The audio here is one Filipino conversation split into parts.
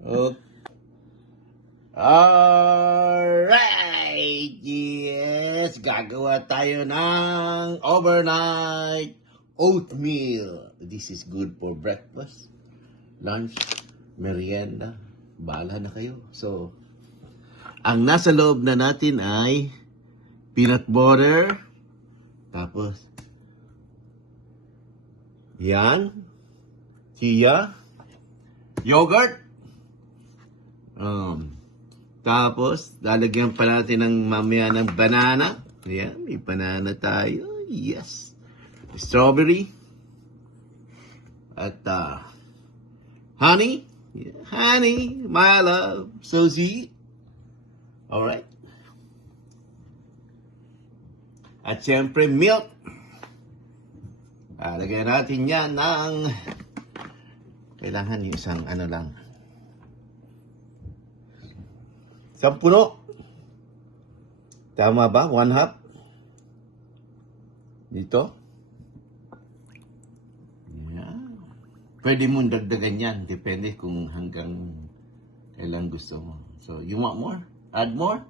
Okay. Alright! Yes! Gagawa tayo ng overnight oatmeal. This is good for breakfast, lunch, merienda. Bahala na kayo. So, ang nasa loob na natin ay peanut butter. Tapos, yan. Chia. Yogurt. Tapos, lalagyan pa natin ng mamaya ng banana. Yan, may banana tayo. Yes. Strawberry. At honey. Yeah, honey, my love. So sweet. Alright. At syempre, milk. Lagyan natin yan ng kailangan yung isang ano lang. Isang puno. Tama ba? 1/2? Dito. Yeah. Pwede mong dagdagan yan. Depende kung hanggang kailan gusto mo. So, you want more? Add more?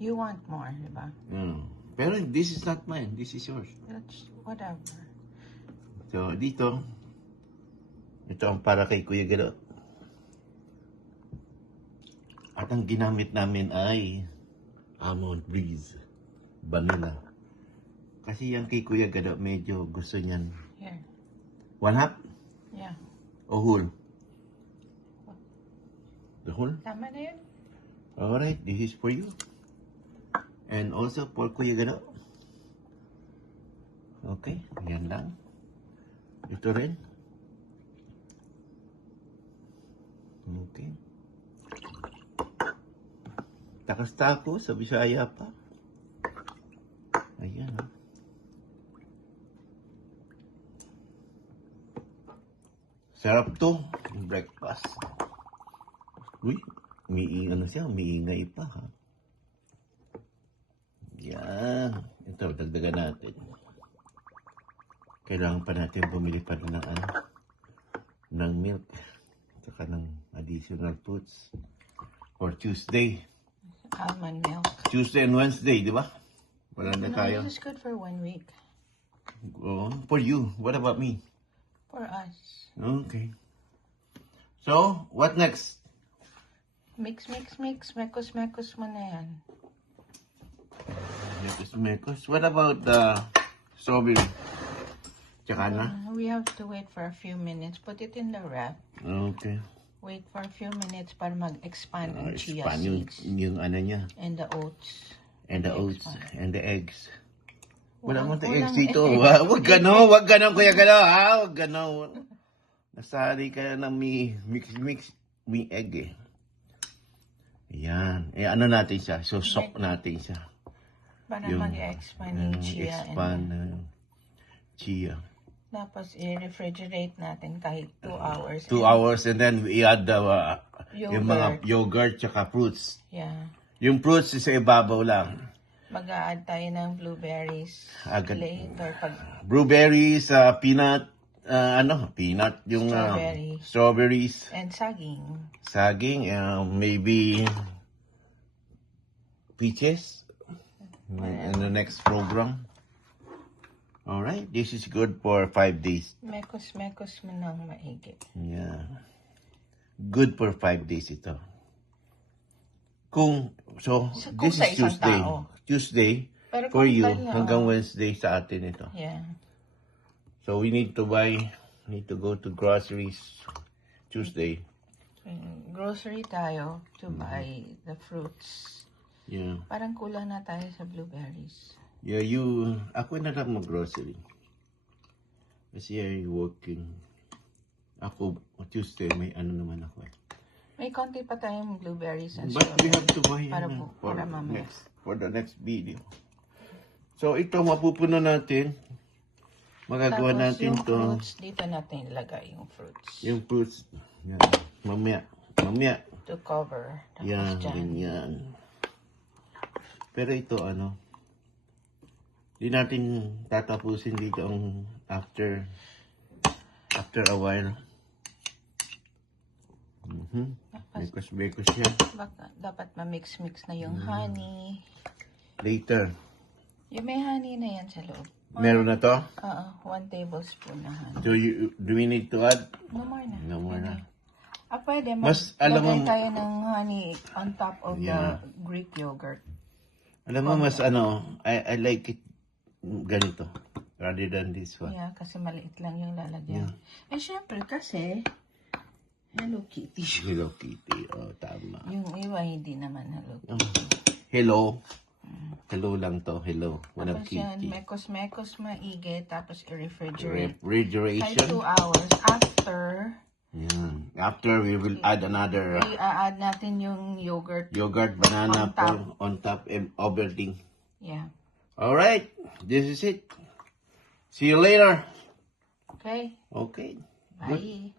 You want more, di ba? Pero this is not mine. This is yours. That's whatever. So, dito. Ito ang para kay Kuya Galo. At ang ginamit namin ay almond breeze, vanilla. Kasi yan kay Kuya Gado, medyo gusto niyan. Here. 1/2? Yeah. O whole? The whole? Tama na yun? Alright, this is for you. And also for Kuya Gado. Okay, yan lang. Ito rin. Okay. Takas-tako sa Bisaya pa. Ayan. Sarap to. Breakfast. Uy, ano siya, umiingay pa ha. Yan. Ito, dagdagan natin. Kailangan pa natin bumili pa ng milk. Saka ng additional fruits. For Tuesday. Almond milk. Tuesday and Wednesday, di ba? Wala na tayo. This is good for 1 week. For you. What about me? For us. Okay. So, what next? Mix. Mekos mo na yan. Mekos. What about the strawberry? Tsaka na? We have to wait for a few minutes. Put it in the wrap. Okay. Wait for a few minutes para mag-expand ang chia Expand seeds. yung ano niya. And the oats. And the oats. And the eggs. Wala mo Walang eggs dito. Wag ganon, Kuya Galo, ha? Wag ganon. Nasali ka na ng mix egg eh. Ayan. Ano natin siya? So, soak natin siya. Para mag-expand yung chia. Expand chia. Tapos i-refrigerate natin kahit 2 hours. 2 hours and then we add the yung mga yogurt tsaka fruits. Yeah. Yung fruits sa ibabaw lang. Mag-a-add tayo ng blueberries later. Blueberries, peanut, yung strawberries. And saging. Saging, maybe peaches in the next program. Alright, this is good for 5 days. Mekos mo nang maigi. Yeah. Good for 5 days ito. This is Tuesday. Tuesday Pero for you, kung hanggang Wednesday sa atin ito. Yeah. So we need to go to groceries Tuesday. Grocery tayo to buy the fruits. Yeah. Parang kulang na tayo sa blueberries. Yeah, ako na lang mag-grocery. Kasi you're working. Ako, Tuesday, may ano naman ako eh. May konti pa tayong blueberries and But we have to buy para mamaya. for the next video. So, ito, mapupuno natin. Magagawa Tapos natin yung to. fruits, dito natin ilagay yung fruits. Yung fruits. Yan. Mamaya. To cover. Tapos Yan, dyan. ganyan. Pero ito, di natin tatapusin dito ang after a while. Bekos-bekos yan. Baka, dapat ma-mix-mix na yung honey. Later. Yung may honey na yan sa loob. Meron na to? 1 tablespoon na honey. Do we need to add? No more na. No more na. Pwede. Mas, alam mo, Maglagay tayo ng honey on top of Yeah. the Greek yogurt. Alam mo, mas I like it ganito. Rather than this one. Yeah, kasi maliit lang yung lalagyan. Eh, syempre, kasi Hello Kitty. Hello Kitty. Oh, tama. Yung iba, hindi naman Hello Kitty. Hello. Hello lang to. Hello. Walang Tapos yan, kitty. mekos-mekos maigi, tapos i-refrigerate. Kahit Refrigeration. 2 hours. After, Yan. After, we will add another i-add natin yung yogurt. yogurt, banana On top. on top and everything. Yeah. Alright. This is it. See you later. Okay. Okay. Bye.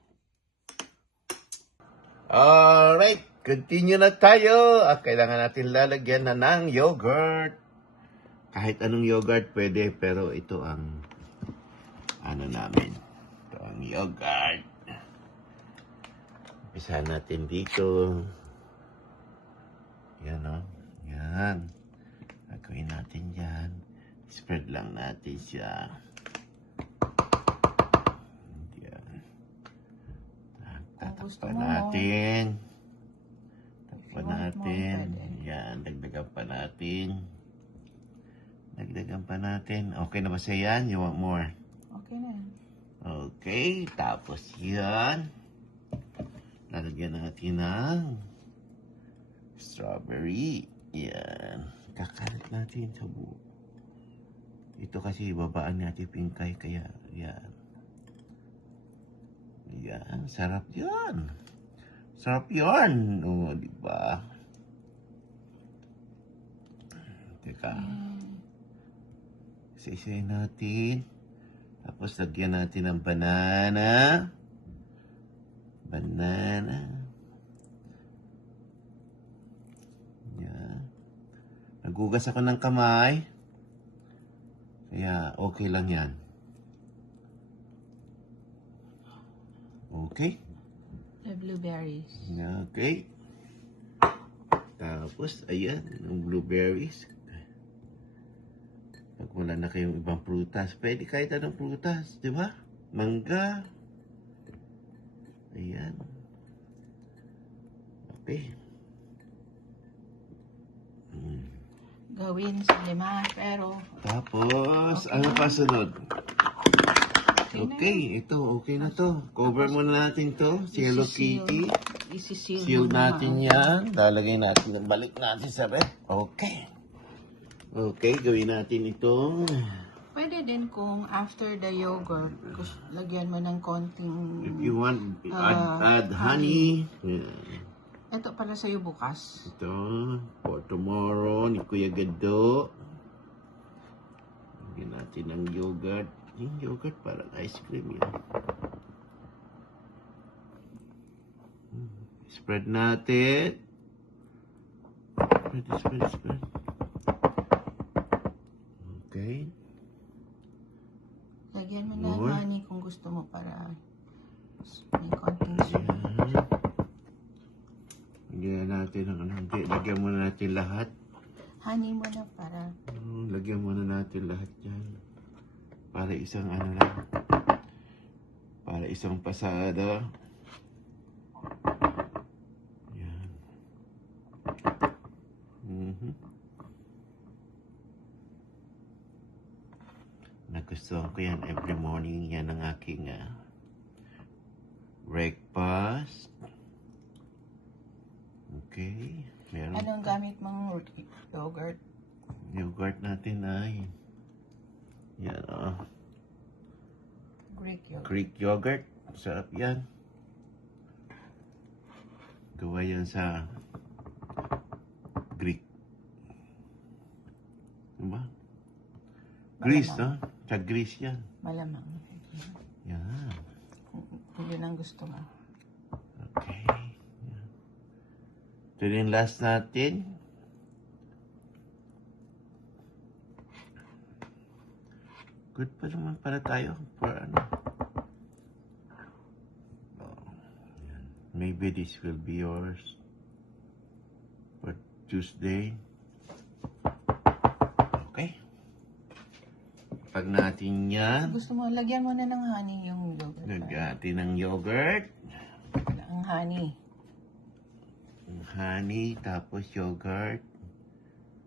Alright. Continue na tayo. Kailangan natin lalagyan na ng yogurt. Kahit anong yogurt pwede, pero ito ang ano namin. Ito ang yogurt. Umpisahan natin dito. Yan o. Yan. Gagawin natin yan. Spread lang natin siya. Yan. Tatakpan natin. Takpan natin. Yan. Dagdagan pa natin. Dagdagan pa natin. Okay na ba sa yan? You want more? Okay na. Okay. Tapos yan. Lalagyan natin ng strawberry. Yan. Kakalit natin sa buo. Ito kasi babaan natin pingkay. Kaya yan. Yan. Sarap yan. Sarap yan. O, diba? Teka. Isa-isayin natin. Tapos lagyan natin ng banana. Banana. Yan. Nagugas ako ng kamay. Kaya okay lang yan. Okay? The blueberries. Okay. Tapos, ayan, yung blueberries. Pag wala na kayong ibang prutas, pwede kahit anong prutas, di ba? Mangga. Ayan. Okay. Gawin sa 5, pero Tapos, ano pa sunod? Okay, ito, okay na to. Cover muna natin to. Si Hello Kitty. isi-seal Seal mo natin yan. Lalagay natin, balik natin sa ref. Okay. Okay, gawin natin ito. Pwede din kung after the yogurt, lagyan mo ng konting... If you want, add honey. Yan. Ito pala sa'yo bukas. Ito, for tomorrow, ni Kuya Gado. Lagyan natin ng yogurt. Yung yogurt parang ice cream yan. Spread natin. Spread. Okay. Lagyan mo ng More. honey kung gusto mo para may konting sweet. Yan. Lagyan natin ng ano. Hindi, lagyan muna natin lahat. Honey mo na para... Lagyan muna natin lahat yan. Para isang ano lang. Para isang pasada. Yan. Nagustuhan ko yan every morning. Yan ang aking breakfast. Okay. Meron Anong gamit mong yogurt? yogurt natin ay yan Greek yogurt. Greek yogurt. Sarap yan. Gawa yan sa Greek. Diba? Greece, no? Sa Greece yan. Malamang. Yan. Kung yun ang gusto mo. Okay. Yan. Ito yung last natin. Good pa naman para tayo for ano. Oh, yan. May maybe this will be yours for Tuesday. Okay. Pag natin yan, Gusto mo, lagyan mo na ng honey yung yogurt. lagyan natin ng yogurt. Ang honey. Honey, tapos yogurt.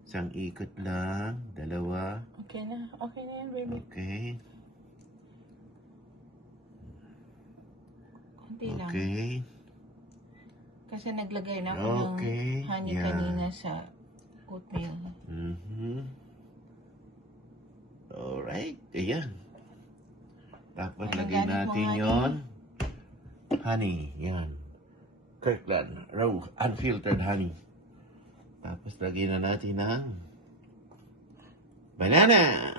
Isang ikot lang, dalawa. Okay na yan, baby. Okay. Konti lang. Okay. Kasi naglagay na ako Okay, ng honey yeah. kanina sa oatmeal. Alright, ayan. Tapos Ano lagay gamit mo, natin honey? yon. Honey, yan. Kirkland, raw, unfiltered honey. Tapos lagay na natin ng banana.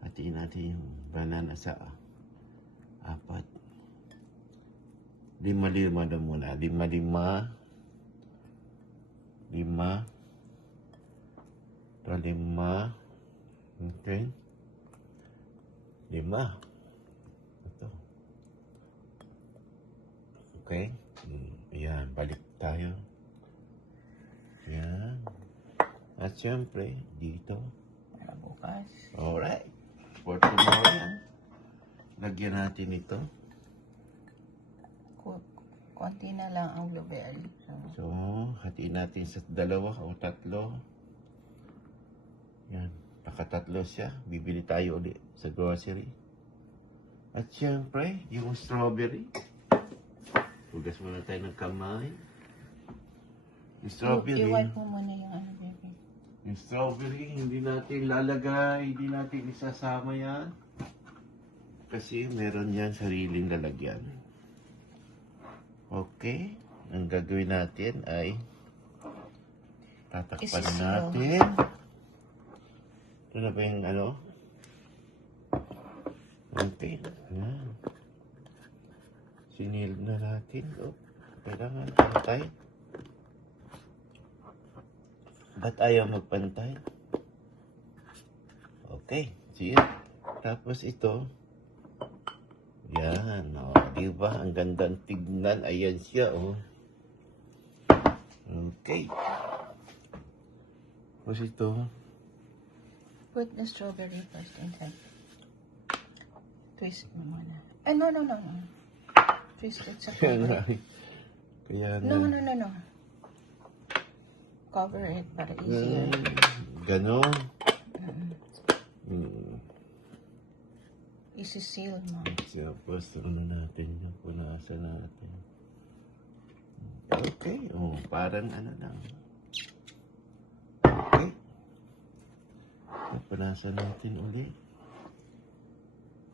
Hatiin natin yung banana sa 4. 5 na muna. 5. 5. Ito 5. Okay. 5. Ito. Okay. Ayan, balik tayo. Ayan. At syempre, dito. Para bukas. Alright. For tomorrow yan. Lagyan natin ito. Konti na lang ang blueberry. So, hatiin natin sa 2 o 3. Yan. Nakatatlo siya. Bibili tayo ulit sa grocery. At syempre, yung strawberry. Hugas muna tayo ng kamay. Yung strawberry. I-wipe mo muna yung ano, baby. Yung strawberry, hindi natin lalagay. Hindi natin isasama yan. Kasi meron yan sariling lalagyan. Okay. Ang gagawin natin ay tatakpan Isisiyo. natin. Ito na ba yung ano? Okay. Ayan. Sinilid na natin. Oh, kailangan pantay. Ba't ayaw magpantay? Okay. Sige. Tapos ito. Yan. O, diba? Ang gandang tignan. Ayan siya, oh. Okay. Tapos ito. Put the strawberry first inside. Twist mo muna. No. Twist it sa Kaya cover. nga. Kaya nga. No. Cover it para easier. Ganon. Isi-seal mo. Tapos ano natin yung punasan natin. Okay. Oh, parang ano lang. Okay. Punasan natin ulit.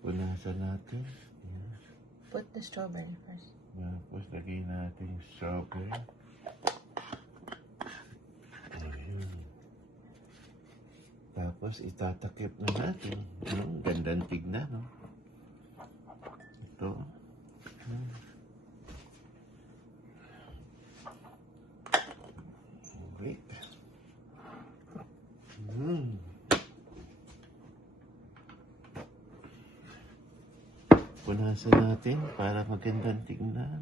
Punasan natin. Yan. Put the strawberry first. Tapos lagay natin yung strawberry. Ayun. Tapos itatakip na natin. Ang gandang tignan, no? Ito. Wait. Punasan natin para magandang tignan.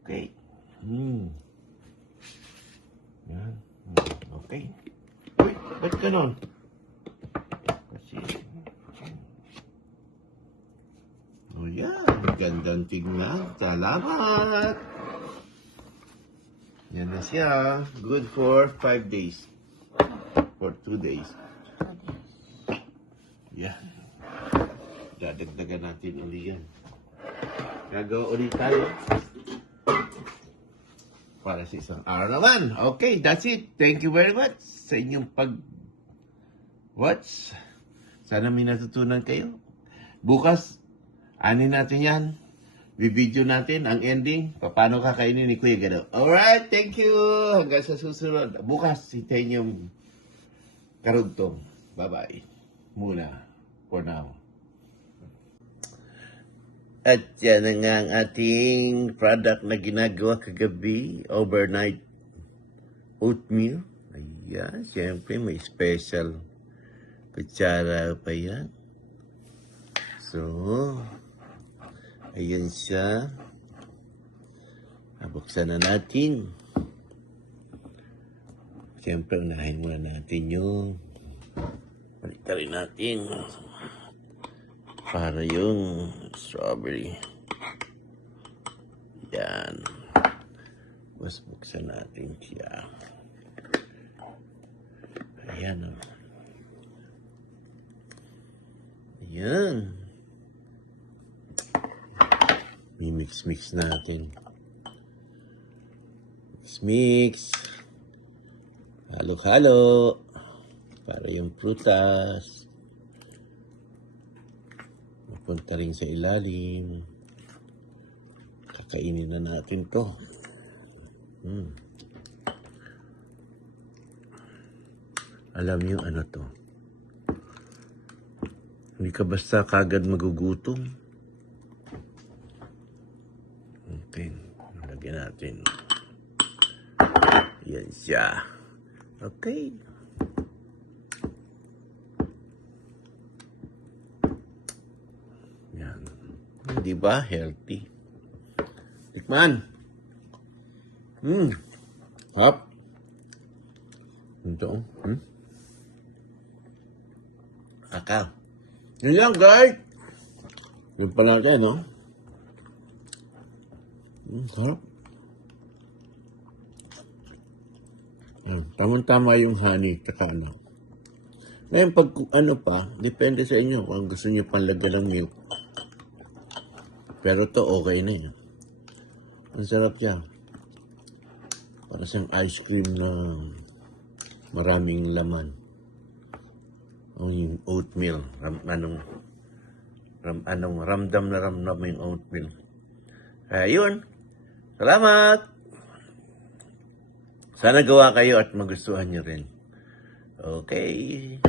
Okay. Yan. Okay. Uy, ba't ganon? Kasi... Oh, yan. Gandang tignan. Salamat! Yan na siya. Good for 5 days. For 2 days. Yan. Dadagdagan natin uli yan. Gagawa ulit tayo. Para sa isang araw naman. Okay, that's it. Thank you very much sa inyong pag-watch. Sana may natutunan kayo. Bukas, anin natin yan. Bibidyo natin ang ending. Paano kakainin ni Kuya Gado. Alright, thank you. Hanggang sa susunod. Bukas, hintayin yung karugtong. Bye-bye. Muna. For now. At yan na nga ang ating product na ginagawa kagabi, overnight oatmeal. Ayan, siyempre may special kutsara pa yan. So, ayan siya. Buksan na natin. Siyempre, unahin muna natin yung baliktarin natin para yung strawberry. Yan. Mas buksan natin siya. Ayan o. Ayan. Mix natin. Mix. Halo-halo. Para yung prutas. Mapunta rin sa ilalim. Kakainin na natin to. Alam niyo ano to? Hindi ka basta kagad magugutom. Okay. Lagyan natin. Yan siya. Okay. Yan. Di ba? Healthy. Tikman. Hap. Ito. Akal. Yun lang, guys. Yun pa natin, no? Harap. Yan. Tama-tama yung honey, tsaka ano. Ngayon, pag ano pa, depende sa inyo kung gusto nyo panlagyan ng milk. Pero to okay na yun. Ang sarap siya. Para siyang ice cream na maraming laman. O yung oatmeal. Ramdam na ramdam yung oatmeal. Ayun. Salamat! Sana gawa kayo at magustuhan nyo rin. Okay.